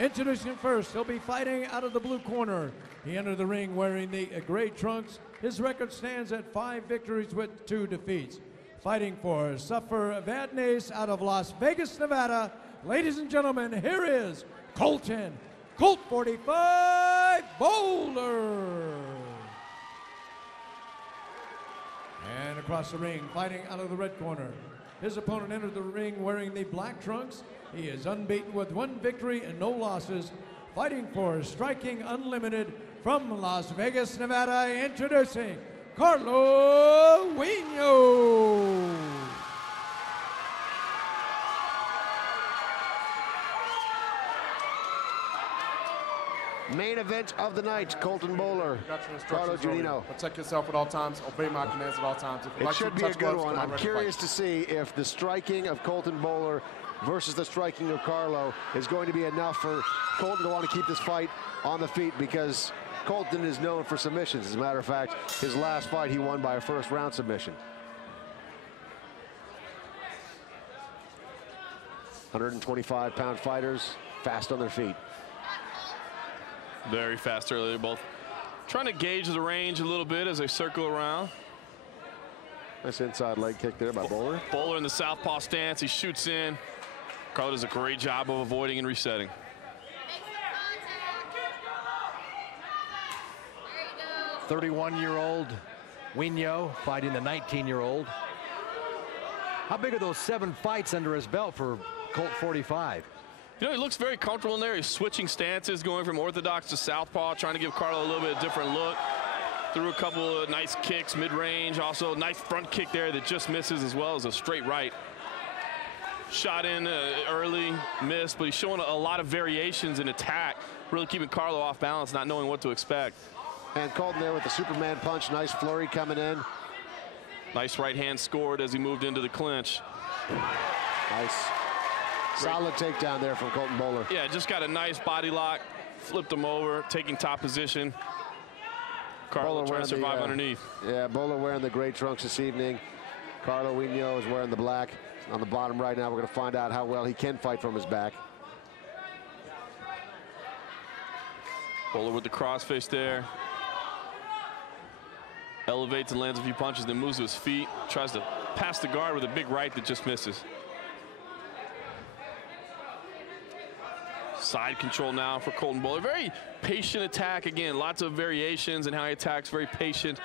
Introducing first, he'll be fighting out of the blue corner. He entered the ring wearing the gray trunks. His record stands at 5 victories with 2 defeats. Fighting for Suffer Vadnais out of Las Vegas, Nevada. Ladies and gentlemen, here is Colton, Colt 45 Boulder. And across the ring, fighting out of the red corner. His opponent entered the ring wearing the black trunks. He is unbeaten with 1 victory and no losses. Fighting for Striking Unlimited from Las Vegas, Nevada, introducing Carlo Junio. Main event of the night, Colton Bowler, Carlo Junio. Protect yourself at all times, obey my commands at all times. It should be a good one. I'm curious to see if the striking of Colton Bowler versus the striking of Carlo is going to be enough for Colton to want to keep this fight on the feet, because Colton is known for submissions. As a matter of fact, his last fight he won by a first-round submission. 125-pound fighters, fast on their feet. Very fast early. They're both trying to gauge the range a little bit as they circle around. Nice inside leg kick there by Bowler. Bowler in the southpaw stance. He shoots in. Carlo does a great job of avoiding and resetting. The 31-year-old Junio fighting the 19-year-old. How big are those 7 fights under his belt for Colt 45? You know, he looks very comfortable in there. He's switching stances, going from orthodox to southpaw, trying to give Carlo a little bit of different look. Threw a couple of nice kicks mid-range. Also, nice front kick there that just misses, as well as a straight right. Shot in early, missed, but he's showing a lot of variations in attack, really keeping Carlo off balance, not knowing what to expect. And Colton there with the Superman punch. Nice flurry coming in. Nice right hand scored as he moved into the clinch. Nice. Solid takedown there from Colton Bowler. Yeah, just got a nice body lock, flipped him over, taking top position. Carlo trying to survive underneath. Yeah, Bowler wearing the gray trunks this evening. Carlo Junio is wearing the black on the bottom right now. We're going to find out how well he can fight from his back. Bowler with the crossface there. Elevates and lands a few punches, then moves to his feet. Tries to pass the guard with a big right that just misses. Side control now for Colton Bowler. Very patient attack. Again, lots of variations in how he attacks. Very patient,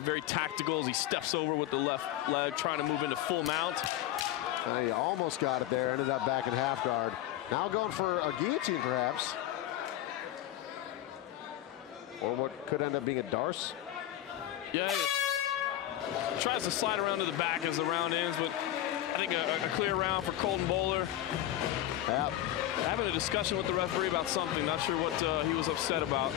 very tactical as he steps over with the left leg, trying to move into full mount. He almost got it there. Ended up back in half guard. Now going for a guillotine, perhaps. Or what could end up being a Darce. Yeah, tries to slide around to the back as the round ends, but I think a clear round for Colton Bowler. Yeah. Having a discussion with the referee about something. Not sure what he was upset about,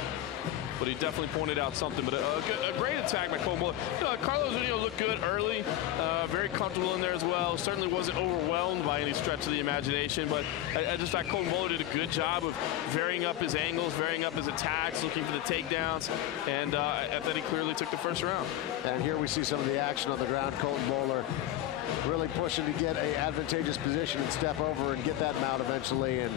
but he definitely pointed out something. But a great attack by Colton Bowler. You know, Carlo Junio looked good early, very comfortable in there as well. Certainly wasn't overwhelmed by any stretch of the imagination, but I just thought Colton Bowler did a good job of varying up his angles, varying up his attacks, looking for the takedowns, and I thought he clearly took the first round. And here we see some of the action on the ground. Colton Bowler really pushing to get a advantageous position and step over and get that mount eventually, and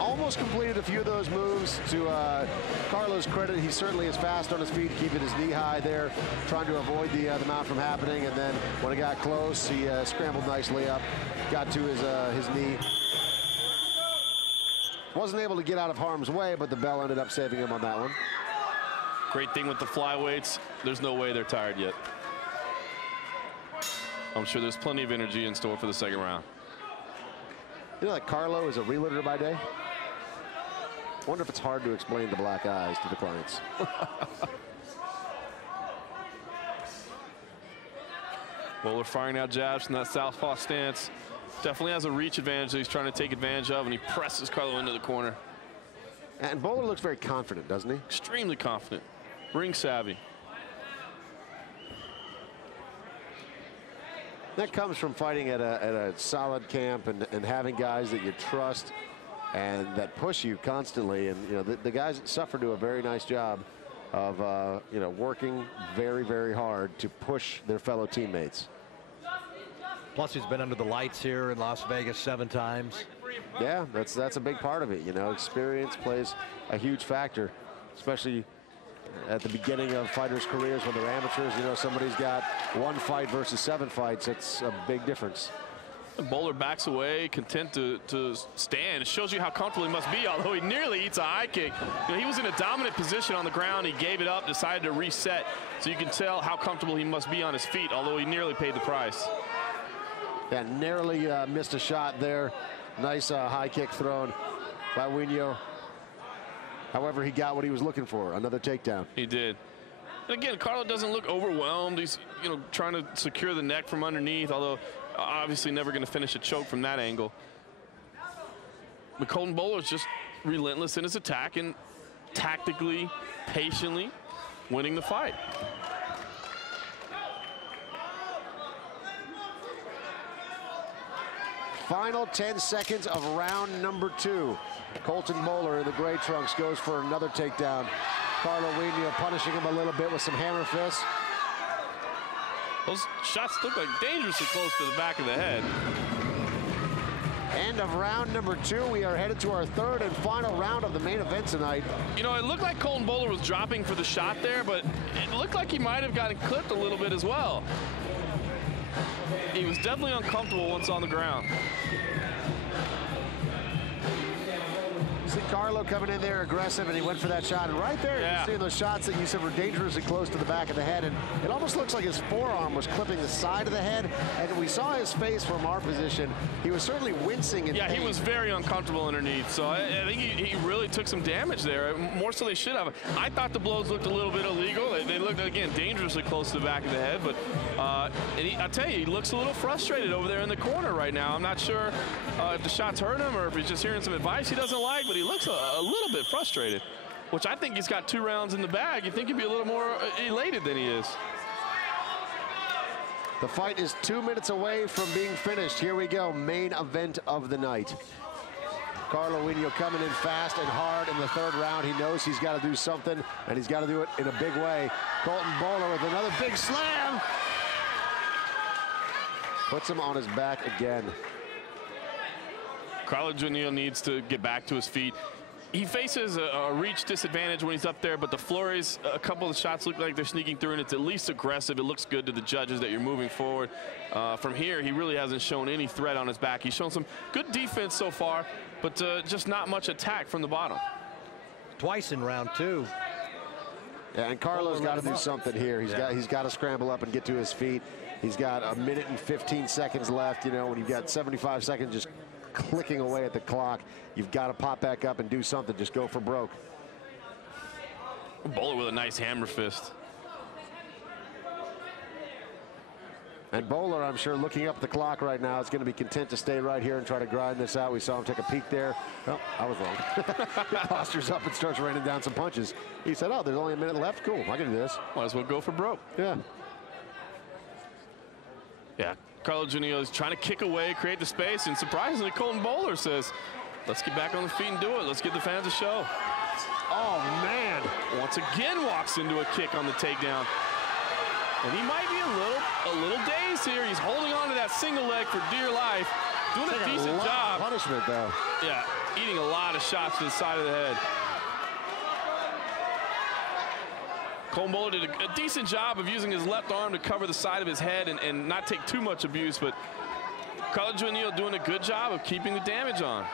almost completed a few of those moves. To Carlo's credit, he certainly is fast on his feet, keeping his knee high there, trying to avoid the mount from happening, and then when it got close, he scrambled nicely up, got to his knee. Wasn't able to get out of harm's way, but the bell ended up saving him on that one. Great thing with the flyweights, there's no way they're tired yet. I'm sure there's plenty of energy in store for the second round. You know that Carlo is a realtor by day? Wonder if it's hard to explain the black eyes to the clients. Bowler firing out jabs from that southpaw stance. Definitely has a reach advantage that he's trying to take advantage of, and he presses Carlo into the corner. And Bowler looks very confident, doesn't he? Extremely confident. Ring savvy. That comes from fighting at a solid camp and having guys that you trust and that push you constantly. And you know the guys at Suffer do a very nice job of you know, working very, very hard to push their fellow teammates. Plus, he's been under the lights here in Las Vegas 7 times. Yeah, that's a big part of it. You know, experience plays a huge factor, especially at the beginning of fighters' careers when they're amateurs. You know, somebody's got 1 fight versus 7 fights. It's a big difference. And Bowler backs away, content to stand. It shows you how comfortable he must be, although he nearly eats a high kick. You know, he was in a dominant position on the ground. He gave it up, decided to reset. So you can tell how comfortable he must be on his feet, although he nearly paid the price. Yeah, narrowly missed a shot there. Nice high kick thrown by Junio. However, he got what he was looking for, another takedown. He did. And again, Carlo doesn't look overwhelmed. He's, you know, trying to secure the neck from underneath, although obviously never going to finish a choke from that angle. But Colton Bowler is just relentless in his attack and tactically, patiently winning the fight. Final 10 seconds of round number 2. Colton Bowler in the gray trunks goes for another takedown. Carlo Junio punishing him a little bit with some hammer fists. Those shots look like dangerously close to the back of the head. End of round number 2. We are headed to our 3rd and final round of the main event tonight. You know, it looked like Colton Bowler was dropping for the shot there, but it looked like he might have gotten clipped a little bit as well. He was definitely uncomfortable once on the ground. See Carlo coming in there aggressive, and he went for that shot. And right there, yeah, you're seeing those shots that you said were dangerously close to the back of the head. And it almost looks like his forearm was clipping the side of the head. And we saw his face from our position. He was certainly wincing in pain. He was very uncomfortable underneath. So I think he really took some damage there. More so they should have. I thought the blows looked a little bit illegal. They looked, again, dangerously close to the back of the head. But I'll tell you, he looks a little frustrated over there in the corner right now. I'm not sure if the shots hurt him or if he's just hearing some advice he doesn't like, but he looks a little bit frustrated, which I think he's got 2 rounds in the bag. You think he'd be a little more elated than he is. The fight is 2 minutes away from being finished. Here we go, main event of the night. Carlo Junio coming in fast and hard in the 3rd round. He knows he's got to do something, and he's got to do it in a big way. Colton Bowler with another big slam. Puts him on his back again. Carlo Junio needs to get back to his feet. He faces a reach disadvantage when he's up there, but the flurries, a couple of the shots look like they're sneaking through, and it's at least aggressive. It looks good to the judges that you're moving forward. From here, he really hasn't shown any threat on his back. He's shown some good defense so far, but just not much attack from the bottom. Twice in round 2. Yeah, and Carlo's got to do something here. He's got to scramble up and get to his feet. He's got 1 minute and 15 seconds left. You know, when you've got 75 seconds just clicking away at the clock, you've got to pop back up and do something. Just go for broke. Bowler with a nice hammer fist. And Bowler, I'm sure, looking up the clock right now, is going to be content to stay right here and try to grind this out. We saw him take a peek there. Oh, I was wrong. He postures up and starts raining down some punches. He said, oh, there's only a minute left. Cool, I can do this. Might as well go for broke. Yeah. Yeah, Carlo Junio is trying to kick away, create the space, and surprisingly, Colton Bowler says, let's get back on the feet and do it. Let's give the fans a show. Oh, man. Once again walks into a kick on the takedown. And he might be a little dazed here. He's holding on to that single leg for dear life. Doing a decent job. Punishment, though. Yeah, eating a lot of shots to the side of the head. Colton Bowler did a decent job of using his left arm to cover the side of his head and not take too much abuse, but Carlo Junio doing a good job of keeping the damage on.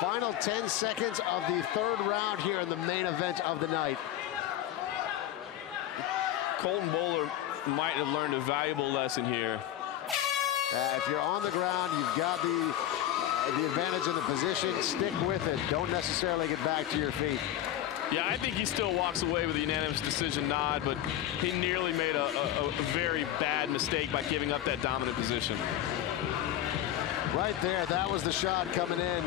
Final 10 seconds of the 3rd round here in the main event of the night. Colton Bowler might have learned a valuable lesson here. If you're on the ground, you've got the advantage of the position. Stick with it. Don't necessarily get back to your feet. Yeah, I think he still walks away with a unanimous decision nod, but he nearly made a very bad mistake by giving up that dominant position. Right there, that was the shot coming in.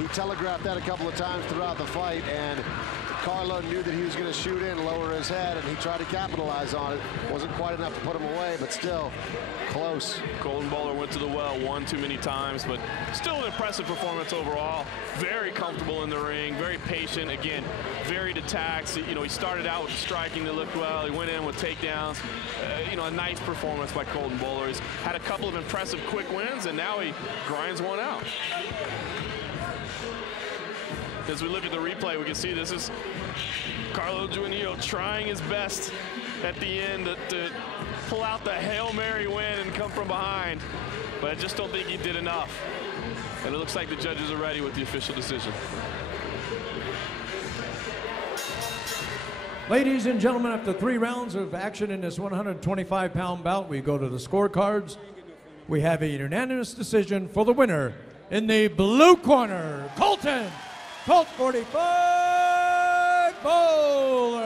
He telegraphed that a couple of times throughout the fight, and Carlo knew that he was going to shoot in, lower his head, and he tried to capitalize on it. Wasn't quite enough to put him away, but still close. Colton Bowler went to the well one too many times, but still an impressive performance overall. Very comfortable in the ring, very patient. Again, varied attacks. You know, he started out with striking that looked well. He went in with takedowns. You know, a nice performance by Colton Bowler. He's had a couple of impressive quick wins, and now he grinds one out. As we look at the replay, we can see this is Carlo Junio trying his best at the end to pull out the Hail Mary win and come from behind. But I just don't think he did enough. And it looks like the judges are ready with the official decision. Ladies and gentlemen, after 3 rounds of action in this 125-pound bout, we go to the scorecards. We have a unanimous decision for the winner in the blue corner, Colton. Colt 45 Bowler.